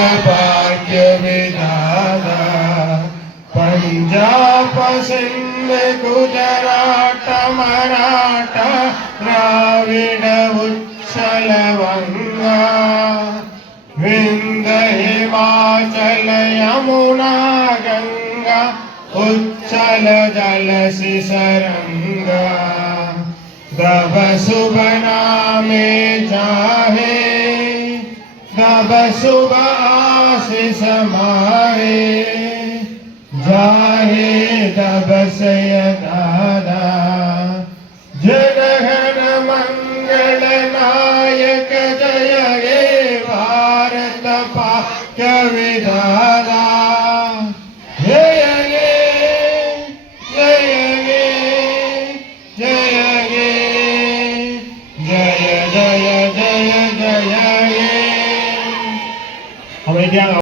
्य विदा पञ्जा पिन्द गुजराट मराठ राविण उच्चलवङ्गा वृन्दे वाचल यमुना गङ्गा उच्चल जलसि सरङ्गा सरङ्गभ नामे चाहे दब शुभ आशीष माहे जाहे सय दादा जनगण मंगल नायक जय हे भारत पाक्य विधाता जय हे जय हे जय हे जय जय जय जय। 我没电了